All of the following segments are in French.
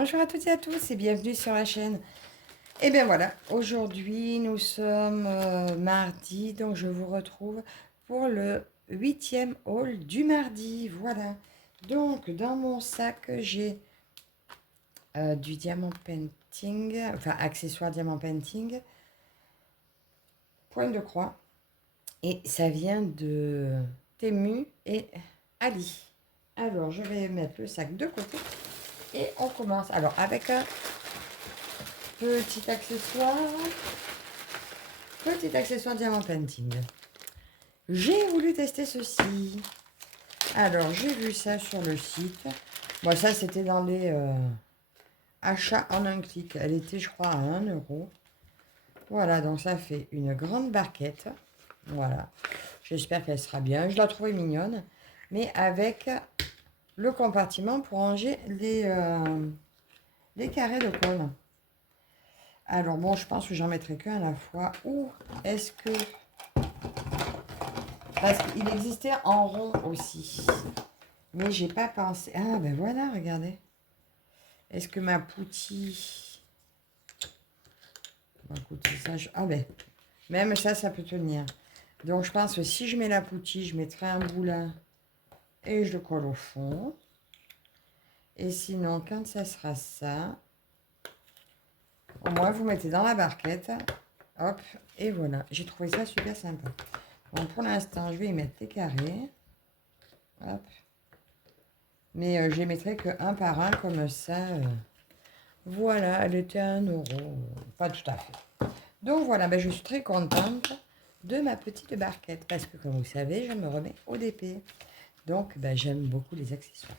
Bonjour à toutes et à tous et bienvenue sur la chaîne. Et bien voilà, aujourd'hui nous sommes mardi, donc je vous retrouve pour le 8e haul du mardi. Voilà, donc dans mon sac j'ai du diamant painting, enfin accessoire diamant painting, point de croix, et ça vient de Temu et Ali. Alors je vais mettre le sac de côté et on commence. Alors avec un petit accessoire diamant painting. J'ai voulu tester ceci. Alors, j'ai vu ça sur le site. Bon, ça, c'était dans les achats en un clic. Elle était, je crois, à 1 €. Voilà, donc ça fait une grande barquette. Voilà. J'espère qu'elle sera bien. Je la trouvais mignonne. Mais avec le compartiment pour ranger les carrés de colle. Alors bon, je pense que j'en mettrai qu'un à la fois. Ou est-ce que... Parce qu'il existait en rond aussi. Mais j'ai pas pensé... Ah ben voilà, regardez. Est-ce que ma poutille... Bon, écoutez, ça... Ah ben, même ça, ça peut tenir. Donc je pense que si je mets la poutille, je mettrai un boulin et je le colle au fond. Et sinon, quand ça sera ça, au moins vous mettez dans la barquette. Hop, et voilà. J'ai trouvé ça super sympa. Bon, pour l'instant, je vais y mettre les carrés. Hop. Mais je les mettrai que un par un, comme ça. Voilà, elle était à 1 €. Pas tout à fait. Donc voilà, ben, je suis très contente de ma petite barquette. Parce que comme vous savez, je me remets au DP. Donc ben, j'aime beaucoup les accessoires.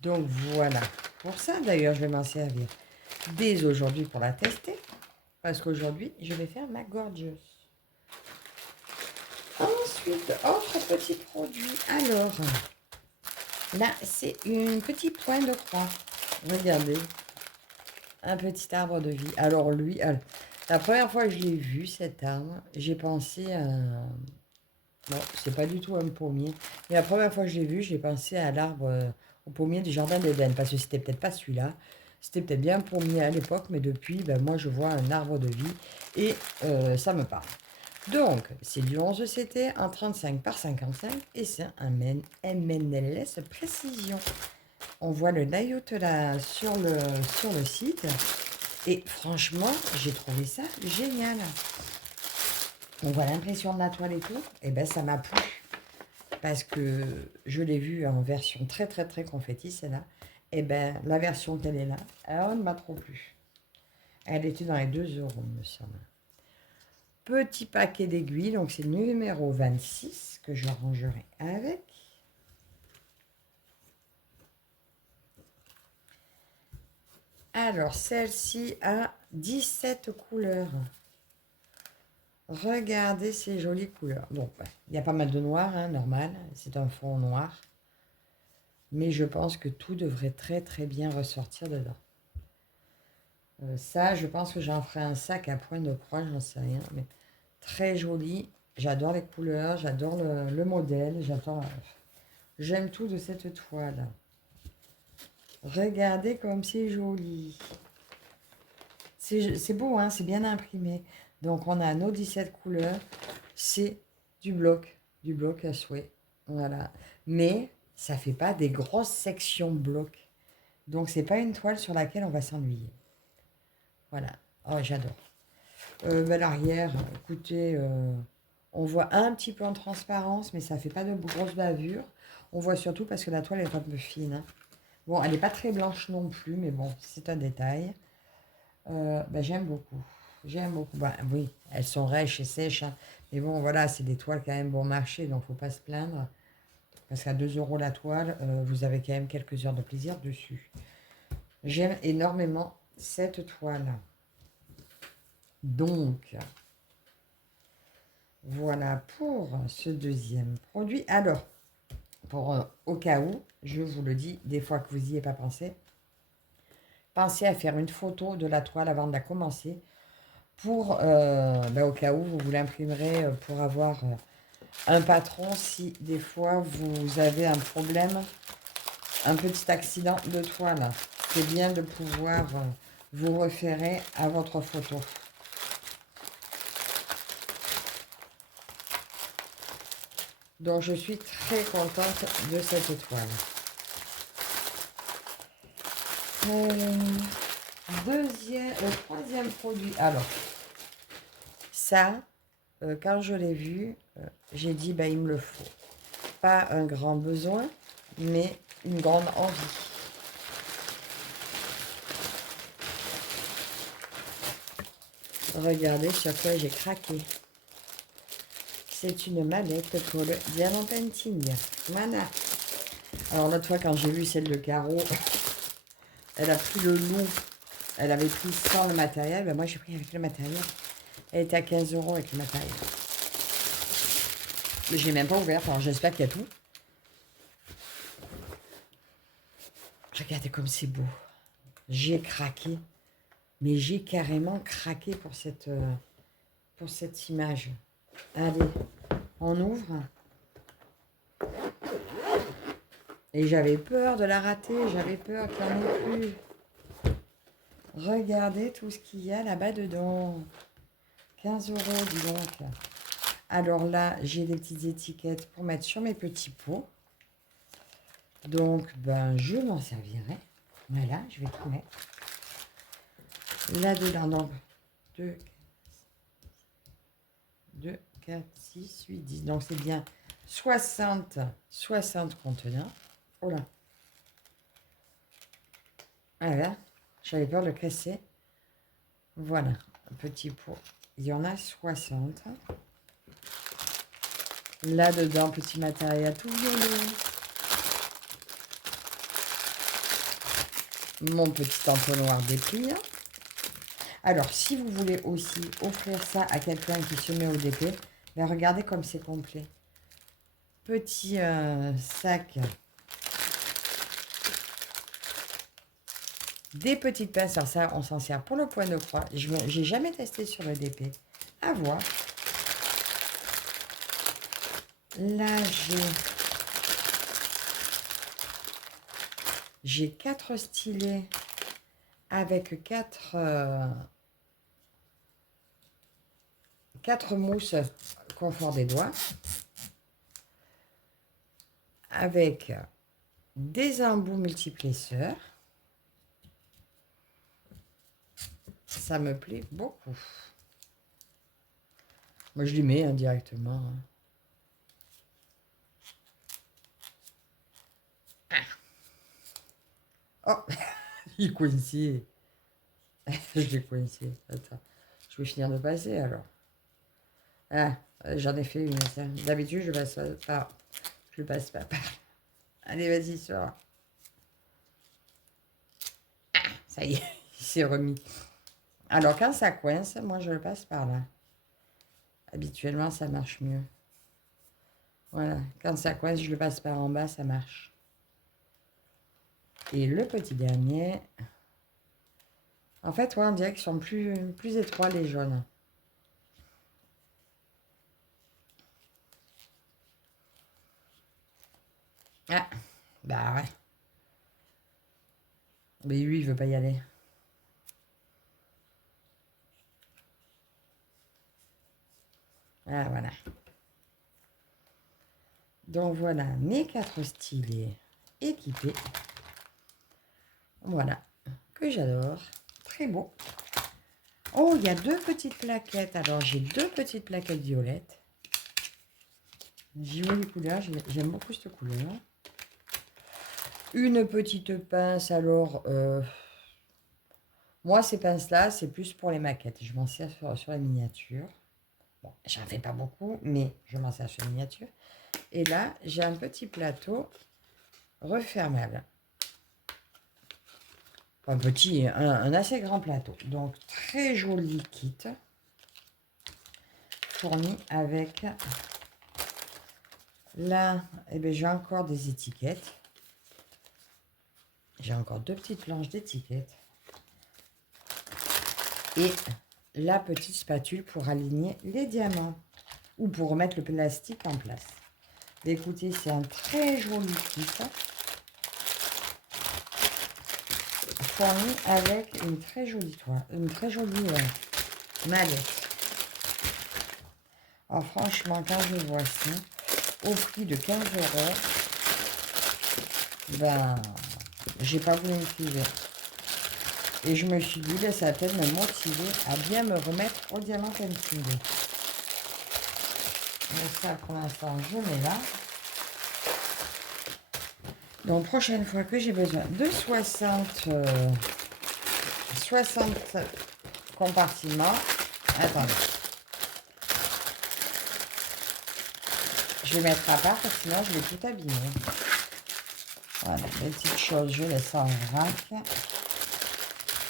Donc voilà. Pour ça, d'ailleurs, je vais m'en servir dès aujourd'hui pour la tester. Parce qu'aujourd'hui, je vais faire ma gorgeous. Ensuite, autre petit produit. Alors, là, c'est un petit point de croix. Regardez. Un petit arbre de vie. Alors lui, la première fois que je l'ai vu, cet arbre, j'ai pensé à... Bon, c'est pas du tout un pommier. Mais la première fois que je l'ai vu, j'ai pensé à l'arbre, au pommier du jardin d'Éden. Parce que c'était peut-être pas celui-là. C'était peut-être bien un pommier à l'époque, mais depuis, ben, moi, je vois un arbre de vie. Et ça me parle. Donc, c'est du 11 CT en 35 par 55 et c'est un MNLS précision. On voit le layout là sur le site et franchement, j'ai trouvé ça génial. On voit l'impression de la toile et tout, et ben ça m'a plu parce que je l'ai vue en version très très très confetti celle-là. Et ben la version qu'elle est là, elle ne m'a trop plu. Elle était dans les 2 €, me semble. Petit paquet d'aiguilles, donc c'est numéro 26 que je rangerai avec. Alors, celle-ci a 17 couleurs. Regardez ces jolies couleurs. Bon, il y a pas mal de noir, hein, normal. C'est un fond noir. Mais je pense que tout devrait très très bien ressortir dedans. Ça, je pense que j'en ferai un sac à point de croix, j'en sais rien. Mais très joli. J'adore les couleurs, j'adore le modèle. J'aime tout de cette toile. Regardez comme c'est joli. C'est beau, hein, c'est bien imprimé. Donc, on a nos 17 couleurs. C'est du bloc à souhait. Voilà. Mais ça fait pas des grosses sections bloc. Donc, c'est pas une toile sur laquelle on va s'ennuyer. Voilà. Oh, j'adore. L'arrière, écoutez, on voit un petit peu en transparence, mais ça fait pas de grosses bavures. On voit surtout parce que la toile est un peu fine, hein. Bon, elle n'est pas très blanche non plus, mais bon, c'est un détail. J'aime beaucoup. J'aime beaucoup. Oui, elles sont rêches et sèches, hein. Mais bon, voilà, c'est des toiles quand même bon marché, donc faut pas se plaindre. Parce qu'à 2 € la toile, vous avez quand même quelques heures de plaisir dessus. J'aime énormément cette toile. Donc, voilà pour ce deuxième produit. Alors, au cas où, je vous le dis, des fois que vous n'y avez pas pensé, pensez à faire une photo de la toile avant de la commencer. Pour, au cas où vous l'imprimerez pour avoir un patron si des fois vous avez un problème, un petit accident de toile. c'est bien de pouvoir vous référer à votre photo. Donc, je suis très contente de cette toile. Le troisième produit. Alors, ça, quand je l'ai vu, j'ai dit, bah, il me le faut. Pas un grand besoin, mais une grande envie. Regardez sur quoi j'ai craqué. C'est une mallette pour le diamant painting. Voilà. Alors l'autre fois, quand j'ai vu celle de Caro, elle a pris le lot. Elle avait pris sans le matériel. Ben moi, j'ai pris avec le matériel. Elle était à 15 € avec le matériel. Mais je n'ai même pas ouvert. Alors j'espère qu'il y a tout. Regardez comme c'est beau. J'ai craqué. Mais j'ai carrément craqué pour cette image. Allez, on ouvre. Et j'avais peur de la rater. J'avais peur qu'il n'y en ait plus. Regardez tout ce qu'il y a là-bas dedans. 15 €, dis donc. Alors là, j'ai des petites étiquettes pour mettre sur mes petits pots. Donc, ben, je m'en servirai. Voilà, je vais tout mettre. Là-dedans, donc, 2, 4, 6, 8, 10. Donc, c'est bien 60 contenants. Oh là. Voilà. J'avais peur de le casser. Voilà. Un petit pot. Il y en a 60. Là-dedans, petit matériel tout violet. Mon petit entonnoir dépliant. Alors, si vous voulez aussi offrir ça à quelqu'un qui se met au DP, ben regardez comme c'est complet. Petit sac. Des petites pinces. Alors ça, on s'en sert pour le point de croix. Je n'ai jamais testé sur le DP. À voir. Là, j'ai 4 stylets avec 4 mousses confort des doigts. Avec des embouts multiplesseurs. Ça me plaît beaucoup. Moi, je les mets directement. Oh, il est coincé. Je l'ai coincé. Attends, je vais finir de passer alors. Ah, j'en ai fait une. D'habitude, je passe pas. Je passe pas par. Allez, vas-y, sors. Ça y est, il s'est remis. Alors, quand ça coince, moi, je le passe par là. Habituellement, ça marche mieux. Voilà, quand ça coince, je le passe par en bas, ça marche. Et le petit dernier... En fait, ouais, on dirait qu'ils sont plus étroits, les jaunes. Ah, bah ouais. Mais lui, il veut pas y aller. Ah, voilà. Donc, voilà mes 4 stylets équipés. Voilà, que j'adore. Très beau. Oh, il y a 2 petites plaquettes. Alors, j'ai 2 petites plaquettes violettes. Jolie couleur, j'aime beaucoup cette couleur. Une petite pince, alors... moi, ces pinces-là, c'est plus pour les maquettes. Je m'en sers sur les miniatures. Bon, j'en fais pas beaucoup, mais je m'en sers sur les miniatures. Et là, j'ai un petit plateau refermable. Un petit, un assez grand plateau. Donc, très joli kit. Fourni avec... Là, eh bien, j'ai encore des étiquettes. J'ai encore 2 petites planches d'étiquettes. Et la petite spatule pour aligner les diamants. Ou pour remettre le plastique en place. Écoutez, c'est un très joli kit. fourni avec une très jolie toile, une très jolie mallette. Alors franchement, quand je vois ça, au prix de 15 €, ben, j'ai pas voulu me priver. Et je me suis dit, ben, ça va peut-être me motiver à bien me remettre au diamant painting. Mais ça, pour l'instant, je mets là. Donc, prochaine fois que j'ai besoin de 60 compartiments, attendez, je vais mettre à part parce que sinon je vais tout abîmer. Voilà, les petites choses, je laisse en vrac.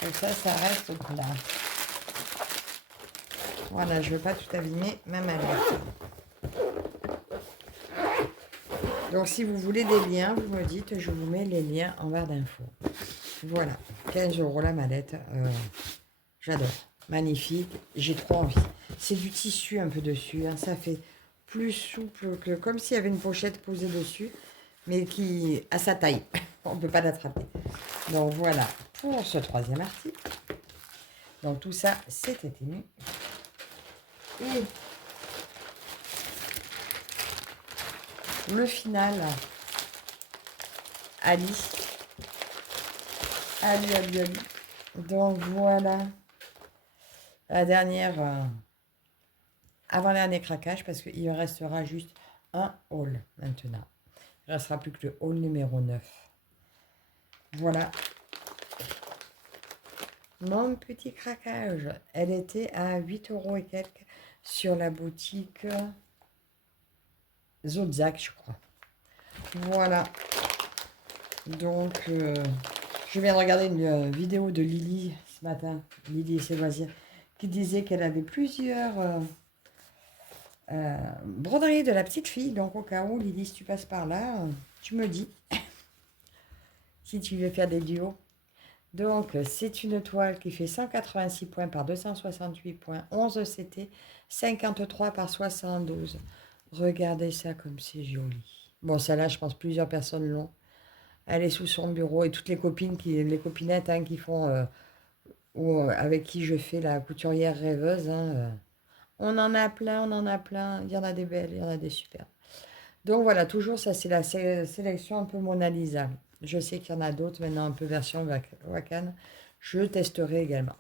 Comme ça reste plat. Voilà, je ne veux pas tout abîmer, même à l'heure. Donc, si vous voulez des liens, vous me dites, je vous mets les liens en barre d'infos. Voilà, 15 € la mallette. J'adore. Magnifique. J'ai trop envie. C'est du tissu un peu dessus. Hein. Ça fait plus souple que... Comme s'il y avait une pochette posée dessus, mais qui à sa taille. On ne peut pas l'attraper. Donc, voilà pour ce troisième article. Donc, tout ça, c'était ému. Et le final, Ali. Ali. Donc, voilà. La dernière, avant-dernier craquage, parce qu'il restera juste un haul maintenant. Il ne restera plus que le haul numéro 9. Voilà. Mon petit craquage. Elle était à 8 € et quelques sur la boutique Zolzac, je crois. Voilà. Donc, je viens de regarder une vidéo de Lily ce matin. Lily et ses loisirs. Qui disait qu'elle avait plusieurs broderies de la petite fille. Donc, au cas où, Lily, si tu passes par là, tu me dis. Si tu veux faire des duos. Donc, c'est une toile qui fait 186 points par 268 points, 11 CT, 53 par 72. Regardez ça comme c'est joli. Bon, celle-là, je pense plusieurs personnes l'ont. Elle est sous son bureau et toutes les copines, les copinettes hein, qui font, ou avec qui je fais la couturière rêveuse, hein, on en a plein, on en a plein. Il y en a des belles, il y en a des superbes. Donc voilà, toujours ça, c'est la sélection un peu Mona Lisa. Je sais qu'il y en a d'autres maintenant, un peu version Wakan. Je testerai également.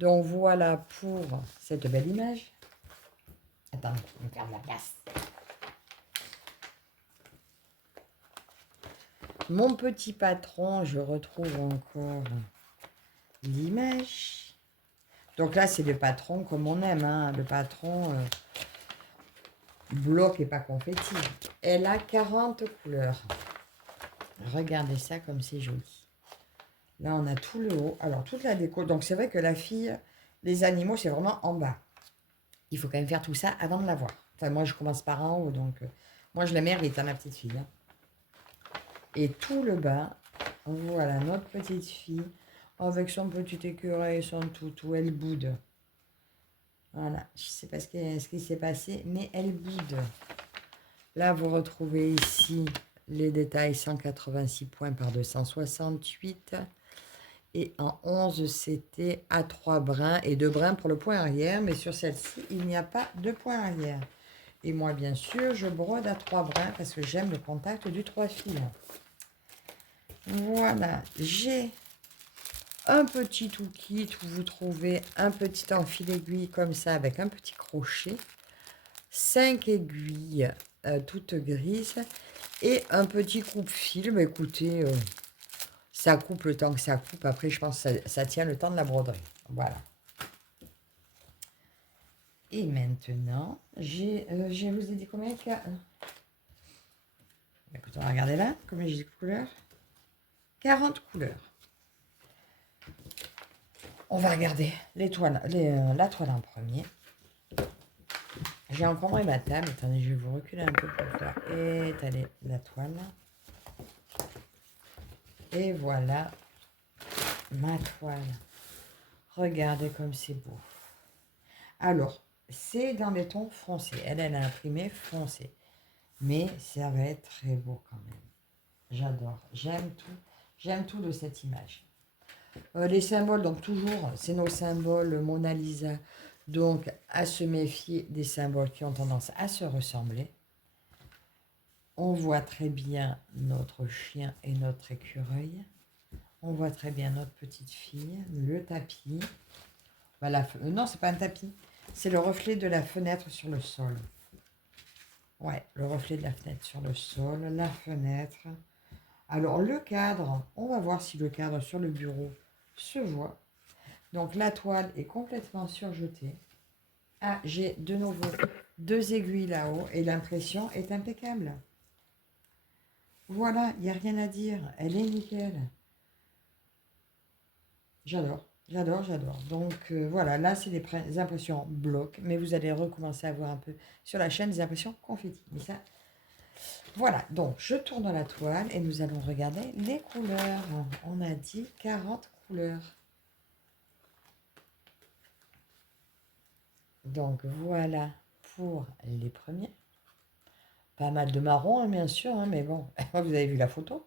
Donc voilà pour cette belle image. Attends, je vais perdre la place. Mon petit patron, je retrouve encore l'image. Donc là, c'est le patron comme on aime, hein, le patron bloc et pas confetti. Elle a 40 couleurs. Regardez ça comme c'est joli. Là, on a tout le haut. Alors, toute la déco. Donc, c'est vrai que la fille, les animaux, c'est vraiment en bas. Il faut quand même faire tout ça avant de la voir. Enfin, moi, je commence par en haut. Donc, moi, je la mérite, hein, ma petite fille. Hein. Et tout le bas, voilà, notre petite fille, avec son petit écureuil, son toutou, elle boude. Voilà, je ne sais pas ce qui s'est passé, mais elle boude. Là, vous retrouvez ici les détails 186 points par 268. Et en 11, c'était à 3 brins et 2 brins pour le point arrière. Mais sur celle-ci, il n'y a pas de point arrière. Et moi, bien sûr, je brode à 3 brins parce que j'aime le contact du 3 fils. Voilà, j'ai un petit tout kit où vous trouvez un petit enfil aiguille comme ça avec un petit crochet. 5 aiguilles toutes grises et un petit coupe-fil. Bah, écoutez, ça coupe le temps que ça coupe. Après, je pense que ça tient le temps de la broderie. Voilà. Et maintenant, je vous ai dit combien il y a. Écoutez, on va regarder là, combien j'ai de couleurs. 40 couleurs. On va regarder la toile en premier. J'ai encombré ma table. Attendez, je vais vous reculer un peu pour faire étaler la toile. Et voilà ma toile. Regardez comme c'est beau. Alors, c'est dans les tons foncés. Elle a imprimé foncé. Mais ça va être très beau quand même. J'adore. J'aime tout. J'aime tout de cette image. Les symboles, donc toujours, c'est nos symboles Mona Lisa. Donc, à se méfier des symboles qui ont tendance à se ressembler. On voit très bien notre chien et notre écureuil. On voit très bien notre petite fille, le tapis. Bah, non, c'est pas un tapis. C'est le reflet de la fenêtre sur le sol. Ouais, le reflet de la fenêtre sur le sol, la fenêtre. Alors, le cadre, on va voir si le cadre sur le bureau se voit. Donc, la toile est complètement surjetée. Ah, j'ai de nouveau 2 aiguilles là-haut et l'impression est impeccable. Voilà, il n'y a rien à dire. Elle est nickel. J'adore, j'adore, j'adore. Donc voilà, là c'est des impressions bloc, mais vous allez recommencer à voir un peu sur la chaîne des impressions confetti. Mais ça, voilà, donc je tourne la toile et nous allons regarder les couleurs. On a dit 40 couleurs. Donc voilà pour les premiers. Pas mal de marron, hein, bien sûr, hein, mais bon, vous avez vu la photo.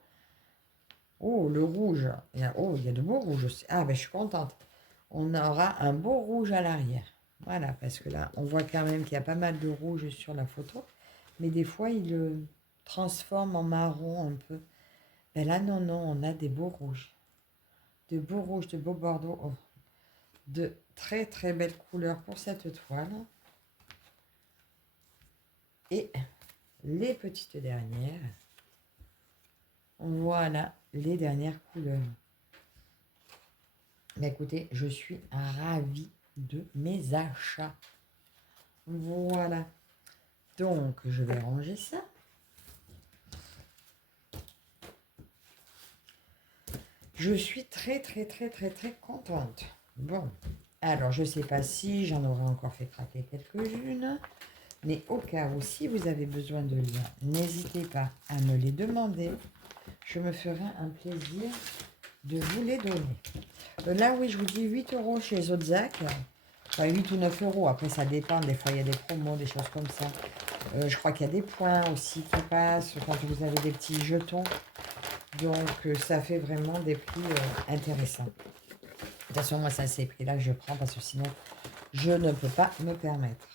Oh, le rouge. Oh, il y a de beaux rouges aussi. Ah, ben je suis contente. On aura un beau rouge à l'arrière. Voilà, parce que là, on voit quand même qu'il y a pas mal de rouge sur la photo. Mais des fois, il le transforme en marron un peu. Mais là, non, non, on a des beaux rouges. De beaux rouges, de beaux bordeaux. Oh, de très, très belles couleurs pour cette toile. Et les petites dernières. Voilà, les dernières couleurs. Mais écoutez, je suis ravie de mes achats. Voilà. Donc, je vais ranger ça. Je suis très, très, très, très, très contente. Bon, alors, je ne sais pas si j'en aurai encore fait craquer quelques-unes. Mais au cas où, si vous avez besoin de liens, n'hésitez pas à me les demander. Je me ferai un plaisir de vous les donner. Là, oui, je vous dis 8 € chez Zodzac. Enfin, 8 ou 9 €. Après, ça dépend. Des fois, il y a des promos, des choses comme ça. Je crois qu'il y a des points aussi qui passent quand vous avez des petits jetons. Donc, ça fait vraiment des prix intéressants. De toute façon, moi, c'est ces prix-là que je prends parce que sinon, je ne peux pas me permettre.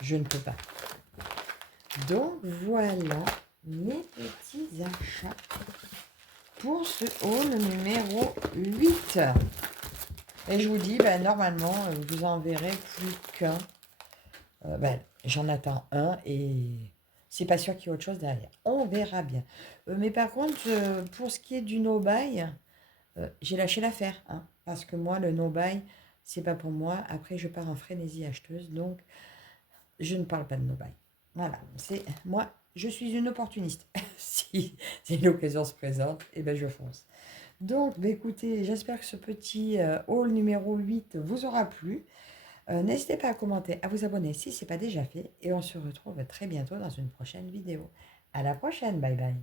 Je ne peux pas. Donc, voilà mes petits achats pour ce haul numéro 8. Et je vous dis, ben, normalement, vous en verrez plus qu'un. Ben, j'en attends un et c'est pas sûr qu'il y ait autre chose derrière. On verra bien. Mais par contre, pour ce qui est du no-buy, j'ai lâché l'affaire. Hein, parce que moi, le no-buy, c'est pas pour moi. Après, je pars en frénésie acheteuse. Donc, je ne parle pas de no-buy. Voilà. Moi, je suis une opportuniste. Si l'occasion se présente, eh ben, je fonce. Donc, ben, écoutez, j'espère que ce petit haul numéro 8 vous aura plu. N'hésitez pas à commenter, à vous abonner si ce n'est pas déjà fait. Et on se retrouve très bientôt dans une prochaine vidéo. À la prochaine, bye bye.